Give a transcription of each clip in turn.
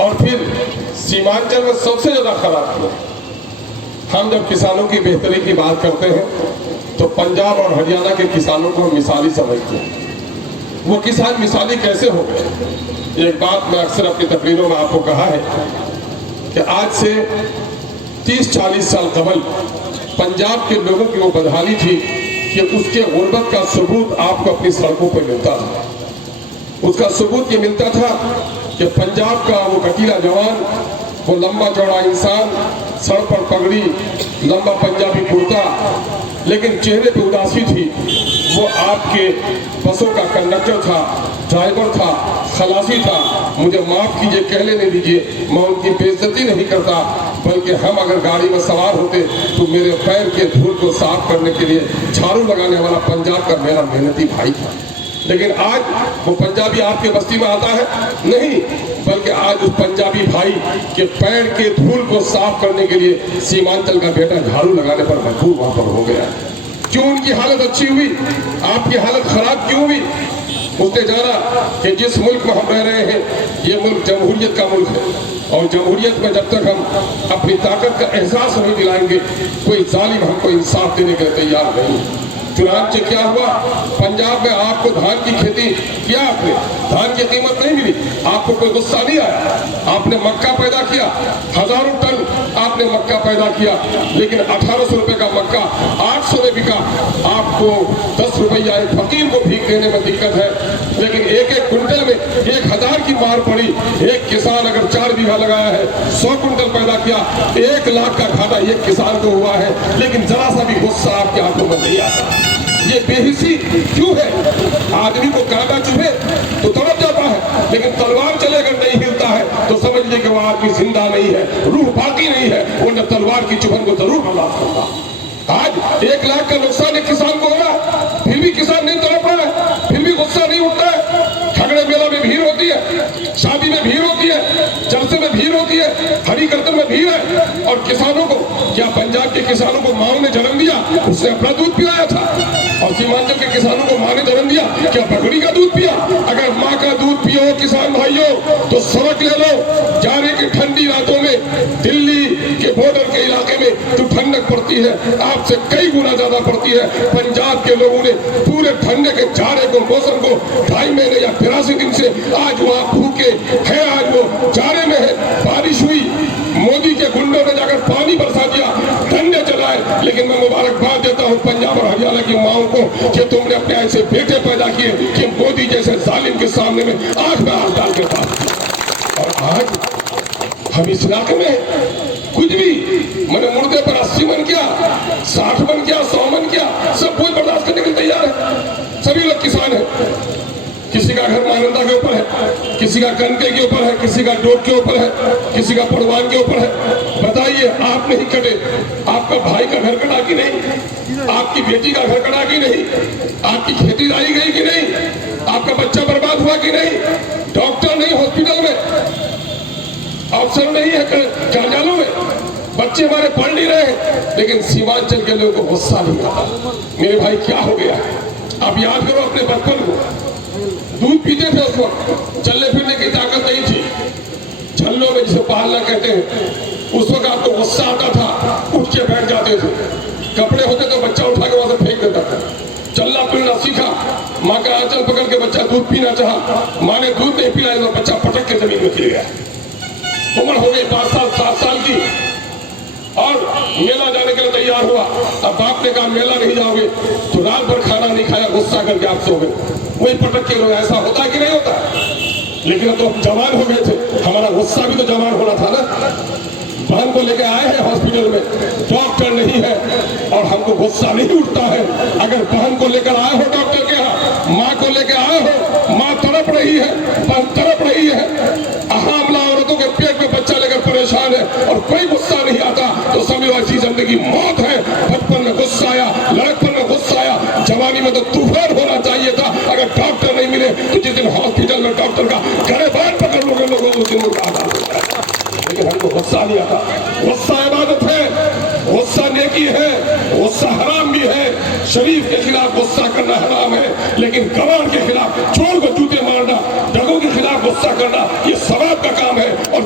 और फिर सीमांचल में सबसे ज्यादा खराब हुआ। हम जब किसानों की बेहतरी की बात करते हैं तो पंजाब और हरियाणा के किसानों को मिसाली समझते हैं। वो किसान मिसाली कैसे हो गए? एक बात मैं अक्सर अपनी तकरीरों में आपको कहा है कि आज से 30-40 साल कबल पंजाब के लोगों की वो बदहाली थी कि उसके गुर्बत का सबूत आपको अपनी सड़कों पर मिलता था। उसका सबूत ये मिलता था कि पंजाब का वो कटीला जवान, वो लंबा चौड़ा इंसान, सर पर पगड़ी, लंबा पंजाबी कुर्ता, लेकिन चेहरे पे उदासी थी। वो आपके बसों का कंडक्टर था, ड्राइवर था, खलासी था। मुझे माफ कीजिए, कह लेने दीजिए, मैं उनकी बेइज्जती नहीं करता, बल्कि हम अगर गाड़ी में सवार होते तो मेरे पैर के धूल को साफ करने के लिए झाड़ू लगाने वाला पंजाब का मेरा मेहनती भाई था। लेकिन आज वो पंजाबी आपके बस्ती में आता है नहीं, बल्कि आज उस पंजाबी भाई के पैर के धूल को साफ करने के लिए सीमांचल का बेटा झाड़ू लगाने पर मजबूर वहां पर हो गया। क्यों उनकी हालत अच्छी हुई, आपकी हालत खराब क्यों हुई? उसने जाना कि जिस मुल्क में हम रह रहे हैं ये मुल्क जमहूरियत का मुल्क है, और जमहूरियत में जब तक हम अपनी ताकत का एहसास नहीं दिलाएंगे कोई जालिम हमको इंसाफ देने के लिए तैयार नहीं। चुनांचे क्या हुआ? पंजाब में आपको धान की खेती किया, आपने धान की कीमत नहीं मिली, आपको कोई गुस्सा नहीं आया। आपने मक्का पैदा किया, हजारों टन आपने मक्का पैदा किया, लेकिन 1800 रुपए का मक्का 800 में बिका। आपको 10 रुपया एक फकीर को भीख देने में दिक्कत है, लेकिन एक एक कुंटल में 1000 की मार पड़ी। एक किसान अगर 4 बीघा लगाया है, 100 कुंटल पैदा किया, 1 लाख का घाटा एक किसान को हुआ है, लेकिन जरा सा भी गुस्सा आपके आंखों में नहीं आता। ये बेहिसी क्यों है? आदमी को कांटा चुभे तो तड़प जाता है, लेकिन तलवार चले अगर नहीं हिलता है तो समझ लीजिए कि वो आदमी जिंदा नहीं है, रूह बाकी नहीं है, वो न तलवार की चुभन को जरूर बर्दाश्त करता। आज 1 लाख का नुकसान एक किसान को हो रहा है, फिर भी किसान नहीं तड़प रहा है, फिर भी गुस्सा नहीं उठता है। झगड़े मेला में भीड़ होती है, शादी में भीड़ होती है, जलसे में भीड़ होती है, हरी कीर्तन में भीड़ है, और किसानों को, क्या पंजाब के किसानों को माओ ने जन्म दिया? उसने अपना दूध पिलाया था। और सीमांचल के किसानों को माँ ने जन्म दिया, क्या बकरी का दूध पिया? अगर माँ का दूध पियो किसान भाइयों तो सबक ले लो। जाने की ठंडी रातों में दिल्ली के बॉर्डर के इलाके में जो ठंडक पड़ती है आपसे कई गुना ज्यादा पड़ती है। पंजाब के लोगों ने पूरे ठंडे के जाड़े को, मौसम को 2.5 महीने या 83 दिन से आज वहाँ भूखे है, आज वो जाड़े में है। बारिश हुई, मोदी के गुंडों ने जाकर पानी बरसा दिया, ठंडे चलाए, लेकिन मैं मुबारकबाद देता हूँ पंजाब और हरियाणा की माओ को कि तुमने अपने ऐसे बेटे पैदा किए कि मोदी जैसे जालिम के सामने में आंख में आंख डाल के पास। और आज हम इस इलाके में कुछ भी, मैंने मुर्दे पर 80 मन किया, 60 मन किया, 100 मन किया, सब कुछ बर्दाश्त करने के लिए तैयार है। सभी लोग किसान है। किसी का घर मानंदा के ऊपर है, किसी का कनके के ऊपर है, किसी का डोक के ऊपर है, किसी का पड़वान के ऊपर है। बताइए, आप नहीं कटे, आपका भाई का घर कटा कि नहीं? आपकी बेटी का घर कटा कि नहीं? आपकी खेती लाई गई कि नहीं? आपका बच्चा बर्बाद हुआ कि नहीं? डॉक्टर नहीं हॉस्पिटल में, अफसर नहीं है कार्यालयों में, बच्चे हमारे पढ़ नहीं रहे, लेकिन सीमांचल के लोगों को गुस्सा नहीं आता। मेरे भाई क्या हो गया? आप याद करो अपने बचपन को, दूध पीते थे उस वक्त, चलने फिरने की ताकत नहीं थी, झल्लों में जिसे पालना कहते हैं, उस वक्त आपको गुस्सा आता था, उठ के बैठ जाते थे। कपड़े होते तो बच्चा उठा के वहां से फेंक देता था। चलना फिरना सीखा, माँ का आंचल पकड़ के बच्चा दूध पीना चाहा, माँ ने दूध नहीं पिलाया तो बच्चा पटक के जमीन में गिर गया। उम्र हो गई 5 साल 7 साल की, और मेला जाने के लिए तैयार हुआ। अब बाप ने कहा मेला नहीं जाओगे तो रात भर खाना नहीं खाया, गुस्सा करके आप सो गए, वही पटक के लोग। ऐसा होता कि नहीं होता? लेकिन तो हम जवान हो गए थे, हमारा गुस्सा भी तो जवान होना था ना। बहन को लेके आए हैं हॉस्पिटल में, डॉक्टर नहीं है और हमको गुस्सा नहीं उठता है। अगर बहन को लेकर आए हो डॉक्टर के यहाँ, माँ को लेकर आए हो, माँ तड़प रही है, बहन तड़प रही है, हामला औरतों के पेट में बच्चा लेकर परेशान है और कोई गुस्सा नहीं आता, तो समझो ऐसी जिंदगी मौत है। बचपन में गुस्सा आया, लड़कपन में गुस्सा आया, जवानी में तो तूफान होना चाहिए था। अगर डॉक्टर नहीं मिले तो जिस दिन हॉस्पिटल में डॉक्टर का गिरफ्तार पकड़ लोगे लोगों को, उस दिन उनका आधार होता है। लेकिन हमको गुस्सा नहीं आता। गुस्सा इबादत है, गुस्सा नेकी है, गुस्सा हराम भी है। शरीफ के खिलाफ गुस्सा करना हराम है, लेकिन गवार के खिलाफ, चोर को जूते मारना, डगों के खिलाफ गुस्सा करना ये सवाब का काम है। और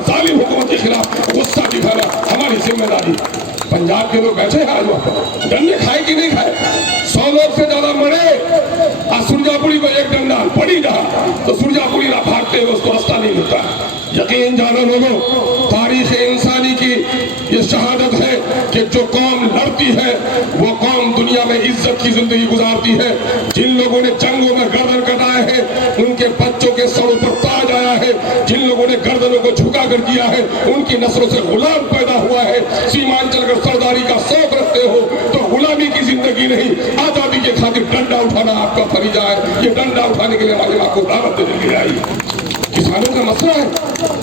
आपके लोग बैठे हैं आज वहां, डंडे खाए कि नहीं खाए? 100 लोग से ज्यादा मरे और सुरजापुरी को एक डंडा पड़ी रहा तो सुरजापुरी ना भागते हुए उसको रास्ता नहीं मिलता। यकीन जानो लोगों, तारीख इंसानी की ये शहादत है कि जो कौम लड़ती है वो कौम दुनिया में इज्जत की जिंदगी गुजारती है। जिन लोगों ने जंगों में गर्दन कटाए हैं उनके बच्चों के सरों पर ताज आया है। जिन लोगों ने गर्दनों को झुका कर दिया है उनकी नस्लों से गुलाम पैदा हुआ है। सीमांचल कर सरदारी का शौक रखते हो तो गुलामी की जिंदगी नहीं, आजादी के खातिर डंडा उठाना आपका फरीजा है। ये डंडा उठाने के लिए हमारे आपको दावत देने के लिए आई। किसानों का मसला है,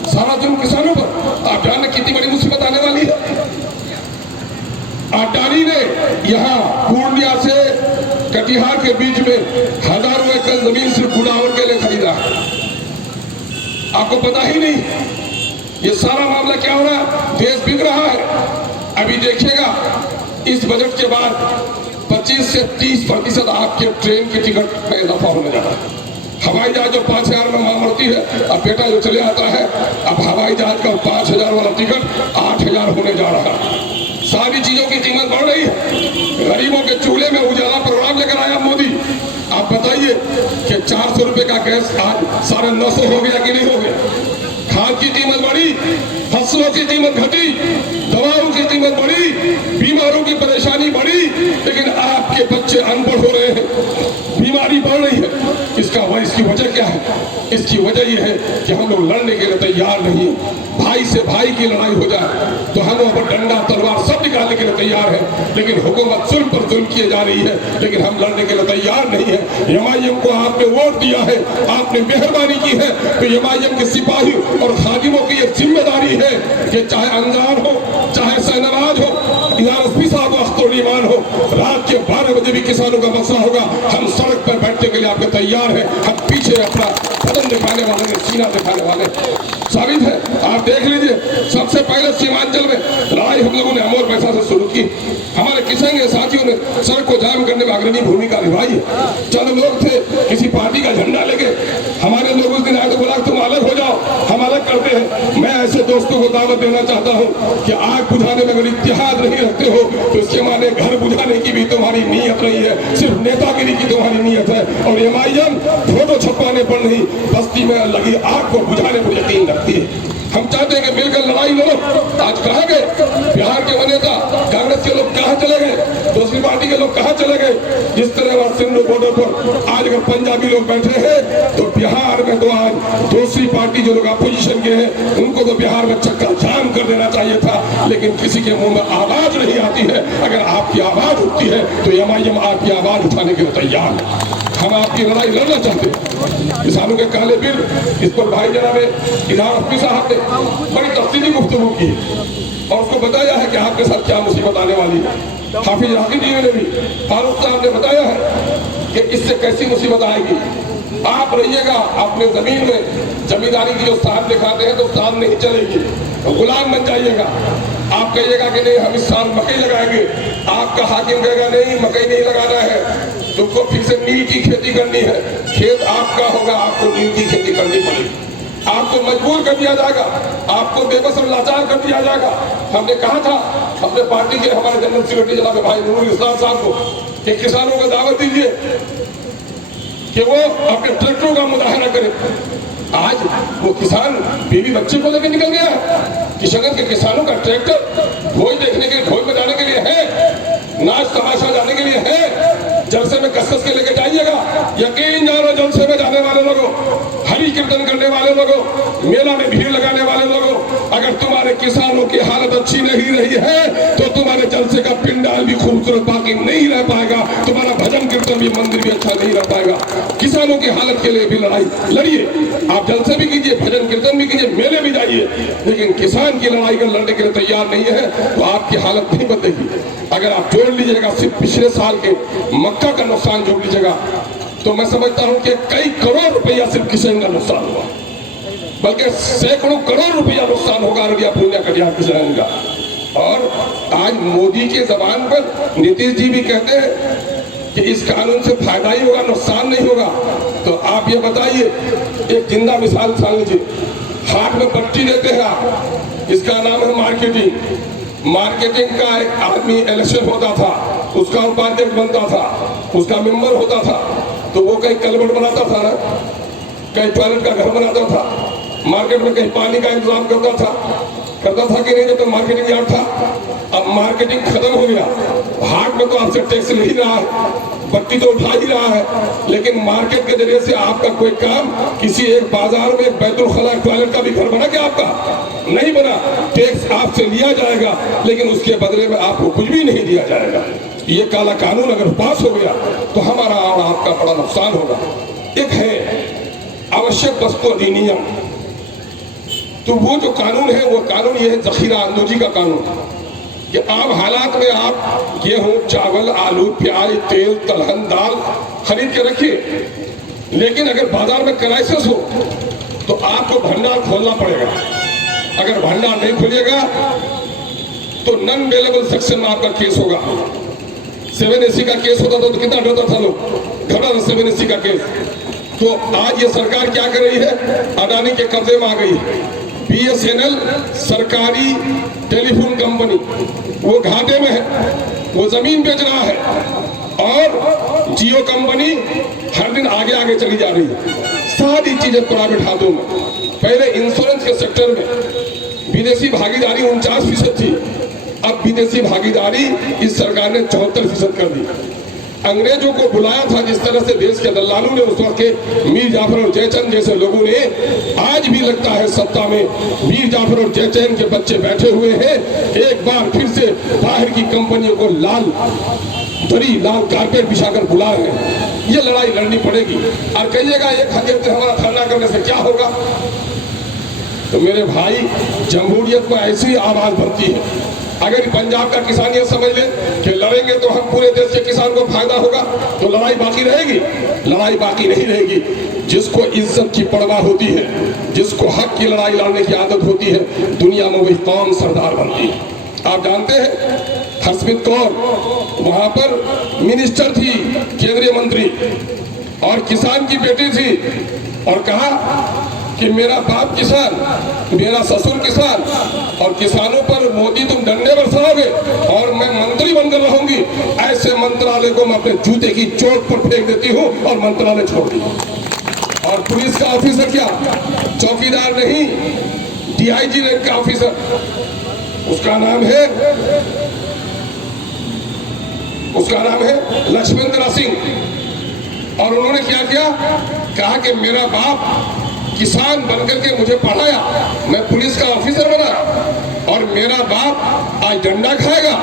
सारा जुर्म किसानों पर। आप जानते कितनी बड़ी मुसीबत आने वाली है। अडानी ने यहाँ पूर्णिया से कटिहार के बीच में हजारों एकड़ जमीन सिर्फ गुड़ावट के लिए खरीदा है। आपको पता ही नहीं ये सारा मामला क्या हो रहा है, देश बिक रहा है। अभी देखिएगा इस बजट के बाद 25 से 30% आपके ट्रेन की टिकट में इजाफा होने जा रहा है। हवाई जहाज जो 5000 में वहां मरती है, अब बेटा जो चले आता है, अब हवाई जहाज का 5000 वाला टिकट 8000 होने जा रहा है। सारी चीजों की कीमत बढ़ रही है। गरीबों के चूल्हे में उजाला प्रोग्राम लेकर आया मोदी। आप बताइए कि 400 रुपए का गैस आज 950 हो गया कि नहीं हो गया? खाद की कीमत बढ़ी, फसलों की कीमत घटी, दवाओं की कीमत बढ़ी, बीमारों की परेशानी बढ़ी, लेकिन आपके बच्चे अनपढ़ हो रहे हैं, बीमारी बढ़ रही है। इसकी वजह क्या है? इसकी वजह यह है कि हम लोग लड़ने के लिए तैयार नहीं। भाई से भाई की लड़ाई हो जाए तो हम लोग डंडा तलवार सब निकालने के लिए तैयार है, लेकिन हुकूमत जुल्म पर जुल्म किए जा रही है, लेकिन हम लड़ने के लिए तैयार नहीं है। एमआईएम को आपने वोट दिया है, आपने मेहरबानी की है, तो एमआईएम के सिपाही और खादिमों की ये जिम्मेदारी है कि चाहे अनजान हो चाहे सहनवाज हो, एसपी साहब अख्तर ईमान हो, रात के 12 बजे भी किसानों का मसला होगा, हम सड़क पर बैठने के लिए आपके तैयार है। हम पीछे अपना बदन दिखाने वाले ने, सीना दिखाने वाले साबित है। आप देख लीजिए, सबसे पहले सीमांचल में लड़ाई हम लोगों ने अमोल पैसा से शुरू की। हमारे किसान के साथियों ने सड़क को जाम करने में अग्रणी भूमिका निभाई है। चंद लोग थे किसी पार्टी का झंडा लेके, हमारे लोग उस दिन आए तो बोला तुम अलग हो जाओ, हम अलग करते हैं। मैं ऐसे दोस्तों को दावत देना चाहता हूँ कि आग बुझाने में अगर इत्तेहाद नहीं रखते हो तो इसके माने घर बुझाने की भी तुम्हारी नीयत नहीं है, सिर्फ नेतागिरी की तुम्हारी नीयत है। और एमआईएम फोटो छपवाने पर नहीं, बस्ती में लगी आग को बुझाने पर यकीन रखती है। हम चाहते हैं कि मिलकर लड़ाई लड़ो। आज कहाँ गए बिहार के वो नेता? कांग्रेस के लोग कहाँ चले गए? दूसरी पार्टी के लोग कहाँ चले गए? जिस तरह सिंधु बॉर्डर पर आज अगर पंजाबी लोग बैठे हैं तो बिहार में तो आज दूसरी पार्टी जो लोग अपोजिशन के हैं उनको तो बिहार में चक्का जाम कर देना चाहिए था, लेकिन किसी के मुंह में आवाज नहीं आती है। अगर आपकी आवाज उठती है तो एमआईएम आपकी आवाज उठाने के लिए तैयार है। हम आपकी लड़ाई लड़ना चाहते हैं। किसानों के काले बिल, इस पर भाई जनाब इनाम साहब ने बड़ी तफसीली गुफ्तगू की और उसको बताया है कि आपके साथ क्या मुसीबत आने वाली है। हाफिज हाकिम जी ने भी, फारूक साहब ने बताया है कि इससे कैसी मुसीबत आएगी। आप रहिएगा अपने जमीन में, जमींदारी की जो साथ दिखाते हैं तो साथ नहीं चलेगी, तो गुलाम बन जाइएगा। आप कहिएगा कि नहीं हम इस साल मकई लगाएंगे, आपका हाकिम कहेगा नहीं मकई नहीं लगाना है, तुमको फिर से नील की खेती करनी है, खेत आपका होगा, आपको नील की खेती करनी पड़ेगी। आपको मजबूर कर दिया जाएगा, आपको बेबस और लाचार कर दिया जाएगा। हमने कहा था अपने पार्टी के हमारे जनरल सेक्रेटरी जनाब भाई नूरुल इस्लाम साहब को कि किसानों को दावत दीजिए कि वो अपने ट्रैक्टरों का मुजाहरा करें। आज वो किसान बीवी बच्चे को लेकर निकल गया है। किशनगंज के किसानों का ट्रैक्टर भोज देखने के लिए, भोज में जाने के लिए है, नाच तमाशा जाने के लिए है, जलसे में कस के लेके जाइएगा। यकीन जानो जलसे में जाने वाले लोगों, हरि कीर्तन करने वाले लोगों, मेला में भीड़ लगाने वाले लोगों, अगर तुम्हारे किसानों की हालत अच्छी नहीं रही है तो तुम्हारे जलसे का पिंडाल भी खूबसूरत बाकी नहीं रह पाएगा, तुम्हारा भजन कीर्तन भी, मंदिर भी अच्छा नहीं रह पाएगा। किसानों की हालत के लिए भी लड़ाई लड़िए। आप जलसे भी कीजिए, भजन कीर्तन भी कीजिए, मेले भी जाइए, लेकिन किसान की लड़ाई कर लड़ने के लिए तैयार नहीं है तो आपकी हालत नहीं बदलेगी। अगर आप जोड़ लीजिएगा सिर्फ पिछले साल के मक्का का नुकसान जोड़ लीजिएगा तो मैं समझता हूं कि कई करोड़ रुपया सिर्फ किसान का नुकसान हुआ, बल्कि सैकड़ों करोड़ रुपया नुकसान होगा अररिया पूर्णिया कटिहार किसान का। और आज मोदी के जबान पर नीतीश जी भी कहते हैं कि इस कानून से फायदा ही होगा, नुकसान नहीं होगा। तो आप ये बताइए, एक जिंदा मिसाल लीजिए, हाथ में पट्टी देते हैं आप, इसका नाम है मार्केटिंग। मार्केटिंग का एक आदमी इलेक्शन होता था, उसका उपाध्यक्ष बनता था, उसका मेंबर होता था, तो वो कहीं कलबट बनाता था ना, कहीं टॉयलेट का घर बनाता था, मार्केट में कहीं पानी का इंतजाम करता था कि नहीं, जब तो मार्केटिंग यार्ड था। अब मार्केटिंग खत्म हो गया, हाट में तो आपसे टैक्स ले ही रहा है, बत्ती तो उठा ही रहा है, लेकिन मार्केट के जरिए से आपका कोई काम, किसी एक बाजार में बैतुल खला टॉयलेट का भी घर बना क्या? आपका नहीं बना। टैक्स आपसे लिया जाएगा, लेकिन उसके बदले में आपको कुछ भी नहीं दिया जाएगा। ये काला कानून अगर पास हो गया तो हमारा और आपका बड़ा नुकसान होगा। एक है आवश्यक वस्तु अधिनियम, तो वो जो कानून है, वो कानून ये है जखीरा अंदोजी का कानून, कि आम हालात में आप गेहूं, चावल, आलू, प्याज, तेल, दलहन, दाल खरीद के रखिए, लेकिन अगर बाजार में क्राइसिस हो तो आपको भंडार खोलना पड़ेगा। अगर भंडार नहीं खुलेगा तो नॉन अवेलेबल सेक्शन में आपका केस होगा। 7AC का केस होता था तो कितना डरता था लोग, घबरा था 7AC का केस। तो आज ये सरकार क्या कर रही है, अडानी के कब्जे में आ गई। BSNL सरकारी टेलीफोन कंपनी, वो घाटे में है, वो जमीन बेच रहा है, और जियो कंपनी हर दिन आगे आगे चली जा रही है। सारी चीजें प्राइवेट हाथों में। पहले इंश्योरेंस के सेक्टर में विदेशी भागीदारी 49% थी, अब विदेशी भागीदारी इस सरकार ने 74% कर दी। अंग्रेजों को बुलाया था जिस तरह से देश के दलालों ने उस वक्त के मीर जाफर और जयचंद जैसे लोगों ने, आज भी लगता है सत्ता में मीर जाफर और जयचंद के बच्चे बैठे हुए हैं। एक बार फिर से बाहर की कंपनियों को लाल दरी, लाल कारपेट बिछाकर बुला रहे हैं। ये लड़ाई लड़नी पड़ेगी। और कहिएगा एक हकीकत से हमारा धरना करने से क्या होगा, तो मेरे भाई जमहूरियत में ऐसी आवाज बनती है। अगर पंजाब का किसान ये समझ ले कि लड़ेंगे तो हम पूरे देश के किसान को फायदा होगा, तो लड़ाई बाकी रहेगी? लड़ाई बाकी नहीं रहेगी। जिसको इज्जत की परवाह होती है, जिसको हक की लड़ाई लड़ने की आदत होती है, दुनिया में वही कौम सरदार बनती है। आप जानते हैं हरसिमरत कौर वहां पर मिनिस्टर थी, केंद्रीय मंत्री, और किसान की बेटी थी, और कहा कि मेरा बाप किसान, मेरा ससुर किसान, और किसानों पर मोदी तुम डंडे बरसाओगे और मैं मंत्री बनकर रहूंगी। ऐसे मंत्रालय को मैं अपने जूते की चोट पर फेंक देती हूँ और मंत्रालय छोड़ दी। और पुलिस का ऑफिसर क्या, चौकीदार नहीं, DIG रैंक का ऑफिसर, उसका नाम है लक्ष्मेंद्र सिंह। और उन्होंने क्या किया, कहा कि मेरा बाप किसान बनकर के मुझे पढ़ाया, मैं पुलिस का ऑफिसर बना, और मेरा बाप आज डंडा खाएगा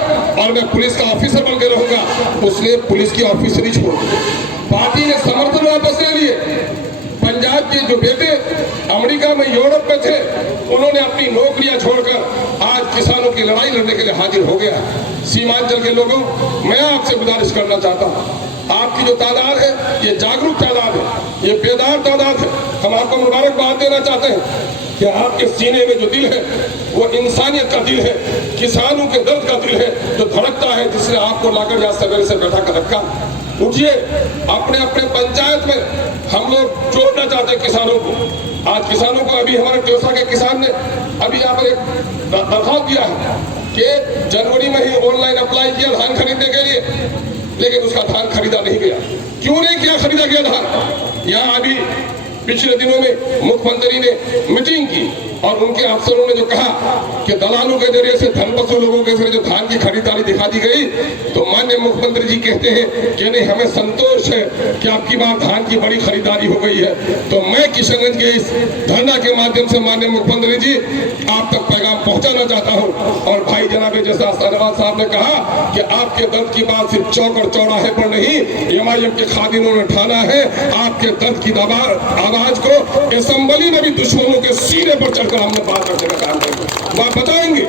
और मैं पुलिस का ऑफिसर बनकर रहूंगा। उसने पुलिस की ऑफिसरी छोड़ दी। पार्टी ने समर्थन वापस ले लिए। पंजाब के जो बेटे अमेरिका में, यूरोप में थे, उन्होंने अपनी नौकरियां छोड़कर आज किसानों की लड़ाई लड़ने के लिए हाजिर हो गया। सीमांचल के लोगों, मैं आपसे गुजारिश करना चाहता हूँ, आपकी जो तादाद है ये जागरूक तादाद है, ये बेदार तादाद है। हम आपको मुबारकबाद देना चाहते हैं कि आपके सीने में जो दिल है वो इंसानियत का दिल है, किसानों के दर्द का दिल है, जो धड़कता है, जिसने आपको लाकर यहाँ सवेरे से बैठा कर रखा। उठिए, अपने अपने पंचायत में हम लोग जोड़ना चाहते हैं किसानों को। आज किसानों को, अभी हमारे त्योसा के किसान ने अभी यहाँ पर एक दरखास्त दिया है कि जनवरी में ही ऑनलाइन अप्लाई किया धान खरीदने के लिए, लेकिन उसका धान खरीदा नहीं गया। क्यों नहीं किया खरीदा गया धान? यहाँ अभी पिछले दिनों में मुख्यमंत्री ने मीटिंग की और उनके अफसरों ने जो कहा कि दलालों के जरिए से धनपशु लोगों के जरिए जो धान की खरीदारी दिखा दी गई, तो माननीय मुख्यमंत्री जी कहते हैं कि नहीं, हमें संतोष है कि आपकी बार धान की बड़ी खरीदारी हो गई है। तो मैं किशनगंज के इस धरना के माध्यम से माननीय मुख्यमंत्री जी आप तक पैगाम पहुंचाना चाहता हूं। और भाई जनाबे जैसा शाहनवाज साहब ने कहा कि आपके दर्द की बात सिर्फ चौक और चौराहे पर नहीं, MIM के खादिनों ने ठाना है आपके दर्द की आवाज को असेंबली में भी दुश्मनों के सीने पर चढ़कर हमने बात करने का काम करेंगे। वह बताएंगे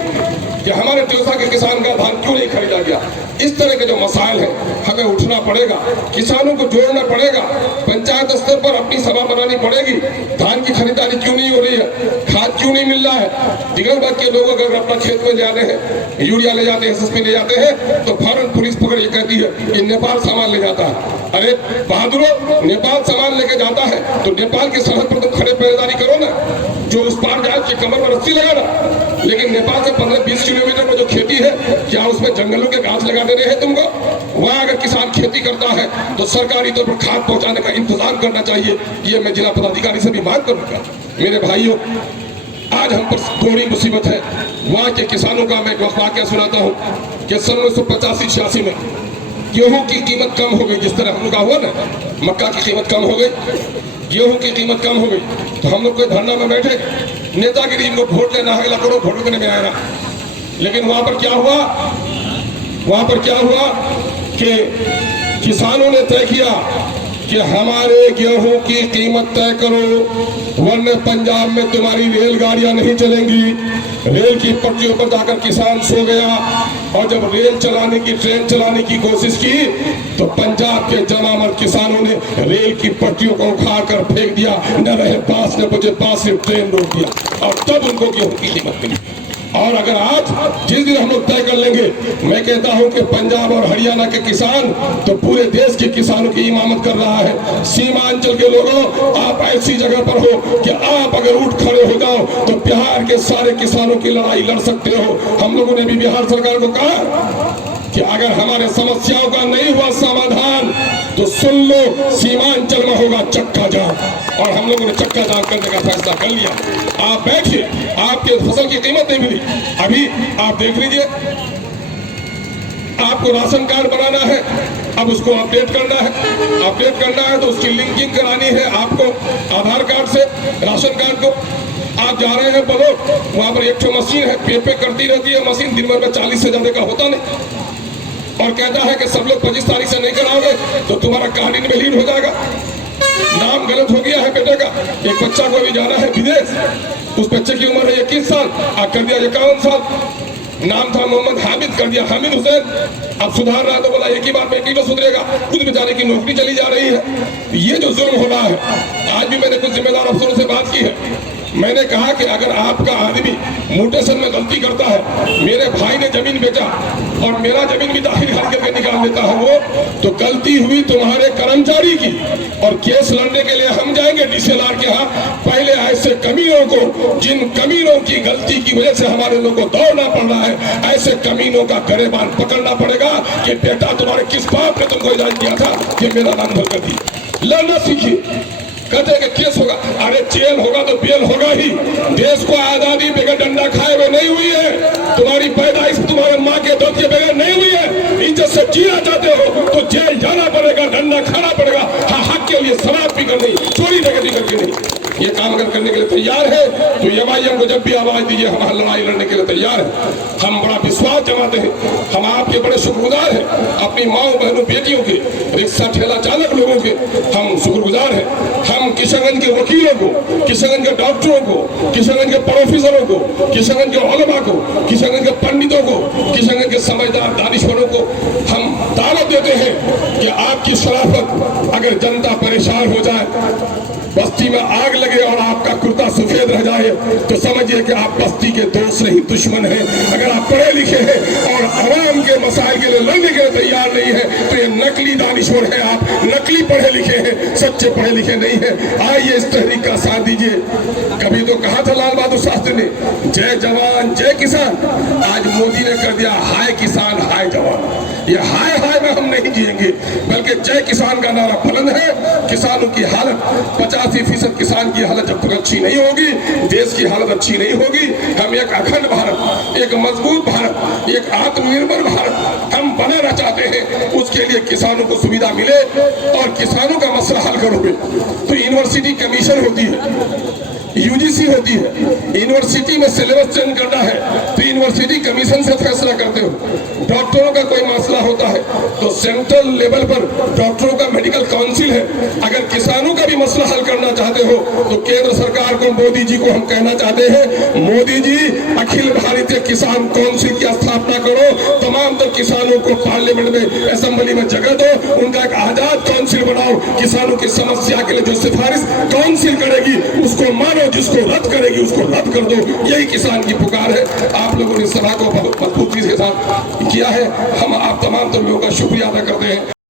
कि हमारे त्योसा के किसान का धान क्यों नहीं खरीदा गया। इस तरह के जो मसाइल हैं हमें उठना पड़ेगा, किसानों को जोड़ना पड़ेगा, पंचायत स्तर पर अपनी सभा बनानी पड़ेगी। धान की खरीदारी क्यों नहीं हो रही है, खाद क्यों नहीं मिल रहा है। दिगंबरबाद के लोग अगर अपना खेत में जाने हैं, यूरिया ले जाते हैं, SSP ले जाते हैं, तो फौरन पुलिस पकड़ ये कहती है कि नेपाल सामान ले जाता है। अरे बहादुरों, नेपाल सामान लेके जाता है तो नेपाल की सरहद पर तुम खड़े पहरेदारी करो ना। जो उस पार जाए उसकी कमर में रस्सी लगाना। लेकिन नेपाल से 15-20 किलोमीटर में जो खेती है, क्या उसमें जंगलों के गाछ लगा देने हैं तुमको? वहाँ अगर किसान खेती करता है तो सरकारी तौर पर खाद पहुंचाने का इंतजाम करना चाहिए। ये मैं जिला पदाधिकारी से भी मांग करूंगा। मेरे भाइयों, आज हम पर थोड़ी मुसीबत है। वहाँ के किसानों का मैं वाक़या सुनाता हूँ कि सन 1985-86 में गेहूं की कीमत कम हो गई। जिस तरह हम लोग का हुआ ना, मक्का की कीमत कम हो गई, गेहूं की कीमत कम हो गई, तो हम लोग कोई धरना में बैठे, नेतागिरी को वोट लेना है, करोड़ वोट लेने में आया। लेकिन वहां पर क्या हुआ? वहां पर क्या हुआ कि किसानों ने तय किया कि हमारे गेहूं की कीमत तय करो, वरना पंजाब में तुम्हारी रेलगाड़ियां नहीं चलेंगी। रेल की पटरियों पर जाकर किसान सो गया, और जब रेल चलाने की, ट्रेन चलाने की कोशिश की तो पंजाब के जमामर किसानों ने रेल की पटरियों को उखाड़ कर फेंक दिया। न रहे पास, न बचे पास से ट्रेन रोक दिया, और तब उनको गेहूं की कीमत मिली। और अगर आज जिस दिन हम लोग तय कर लेंगे, मैं कहता हूं कि पंजाब और हरियाणा के किसान तो पूरे देश के किसानों की इमामत कर रहा है। सीमांचल के लोगों, आप ऐसी जगह पर हो कि आप अगर उठ खड़े हो जाओ तो बिहार के सारे किसानों की लड़ाई लड़ सकते हो। हम लोगों ने भी बिहार सरकार को कहा कि अगर हमारे समस्याओं का नहीं हुआ समाधान तो सुन लो, सीमांचल में होगा चक्का जाम। और हम लोगों ने चक्का जाम करने का फैसला कर लिया। आप बैठिए, आपके फसल की कीमत नहीं मिली। अभी आप देख लीजिए, आपको राशन कार्ड बनाना है, अब उसको अपडेट करना है। अपडेट करना है तो उसकी लिंकिंग करानी है आपको आधार कार्ड से राशन कार्ड को। आप जा रहे हैं बोलो, वहां पर एक मशीन है, पे करती रहती है मशीन, दिन भर में 40 से ज्यादा का होता नहीं, और कहता है कि सब लोग 25 तारीख से नहीं कराओगे तो तुम्हारा कार्ड इनवैलिड हो जाएगा। नाम गलत हो गया है बेटे का। एक बच्चा को अभी जाना है विदेश, उस बच्चे की उम्र है 21 साल, आप कर दिया 51 साल। नाम था मोहम्मद हामिद, कर दिया हामिद हुसैन। अब सुधार रहा तो बोला एक ही बार में एक ही तो सुधरेगा, खुद बेचारे की नौकरी चली जा रही है। ये जो जुल्म हो रहा है, आज भी मैंने कुछ जिम्मेदार अफसरों से बात की है। मैंने कहा कि अगर आपका आदमी म्यूटेशन में गलती करता है, मेरे भाई ने जमीन बेचा और मेरा जमीन भी दाखिल करके निकाल देता है वो, तो गलती हुई तुम्हारे कर्मचारी की, और केस लड़ने के लिए हम जाएंगे डीसीएलआर के यहाँ। पहले ऐसे कमीनों को, जिन कमीनों की गलती की वजह से हमारे लोगों को दौड़ना पड़ रहा है, ऐसे कमीनों का गरेबान पकड़ना पड़ेगा कि बेटा तुम्हारे किस बाप ने तुमको इजाजत दिया था कि मेरा नाम भर कर दी। लड़ना सीखिए। कहते हैं कि केस होगा, अरे जेल होगा तो बेल होगा ही। देश को आजादी बगैर डंडा खाए हुए नहीं हुई है। तुम्हारी पैदाइश तुम्हारे माँ के दूध के बगैर नहीं हुई है। इज्जत से जीना चाहते हो तो जेल जाना पड़ेगा, डंडा खाना पड़ेगा। हाँ, हक के लिए शराब पीकर नहीं, चोरी डकैती करके नहीं। ये काम अगर करने के लिए तैयार है तो एमआईएम को जब भी आवाज दीजिए, हम लड़ाई लड़ने के लिए तैयार है। हम बड़ा विश्वास जमाते हैं, हम आपके बड़े शुक्रगुजार हैं। अपनी माओ बहनों बेटियों के, रिक्शा ठेला चालक लोगों के हम शुक्रगुजार हैं। हम किशनगंज के वकीलों को, किशनगंज के डॉक्टरों को, किशनगंज के प्रोफेसरों को, किशनगंज के उलमा को, किशनगंज के पंडितों को, किशनगंज के समझदार दानिश्वरों को हम दावत देते हैं कि आपकी शराफत, अगर जनता परेशान हो जाए, बस्ती में आग लगे और आपका कुर्ता सफेद रह जाए, तो समझिए कि आप बस्ती के दोस्त नहीं दुश्मन हैं। अगर आप पढ़े लिखे हैं और आवाम के मसाइल के लिए लड़ने के लिए तैयार नहीं है तो ये नकली दानिश्वर है, आप नकली पढ़े लिखे हैं, सच्चे पढ़े लिखे नहीं है। आइए इस तहरीक का साथ दीजिए। कभी तो कहा था लाल बहादुर शास्त्री ने, जय जवान जय किसान। आज मोदी ने कर दिया हाय किसान हाय जवान। ये हाय हाय में हम नहीं जिएंगे, बल्कि जय किसान का नारा बुलंद है। किसानों की हालत, 85% किसान की हालत जब तक अच्छी नहीं होगी, देश की हालत अच्छी नहीं होगी। हम एक अखंड भारत, एक मजबूत भारत, एक आत्मनिर्भर भारत हम बनाना चाहते हैं। उसके लिए किसानों को सुविधा मिले और किसानों का मसला हल करोगे तो यूनिवर्सिटी कमीशन होती है, यूजीसी होती है। यूनिवर्सिटी में सिलेबस चेंज करना है तो यूनिवर्सिटी कमीशन से फैसला करते हो। डॉक्टरों का कोई मसला होता है तो सेंट्रल लेवल पर डॉक्टरों का मेडिकल काउंसिल है। अगर किसानों का भी मसला हल करना चाहते हो तो केंद्र सरकार को, मोदी जी को हम कहना चाहते हैं, मोदी जी अखिल भारतीय किसान काउंसिल की स्थापना करो। तमाम तर किसानों को पार्लियामेंट में, असेंबली में जगह दो। उनका एक आजाद काउंसिल बनाओ। किसानों की समस्या के लिए जो सिफारिश काउंसिल करेगी उसको मानो, जिसको रद्द करेगी उसको रद्द कर दो। यही किसान की पुकार है। आप लोगों ने सभा को बहुत मजबूती के साथ किया है। हम आप तमाम लोगों का शुक्रिया अदा करते हैं।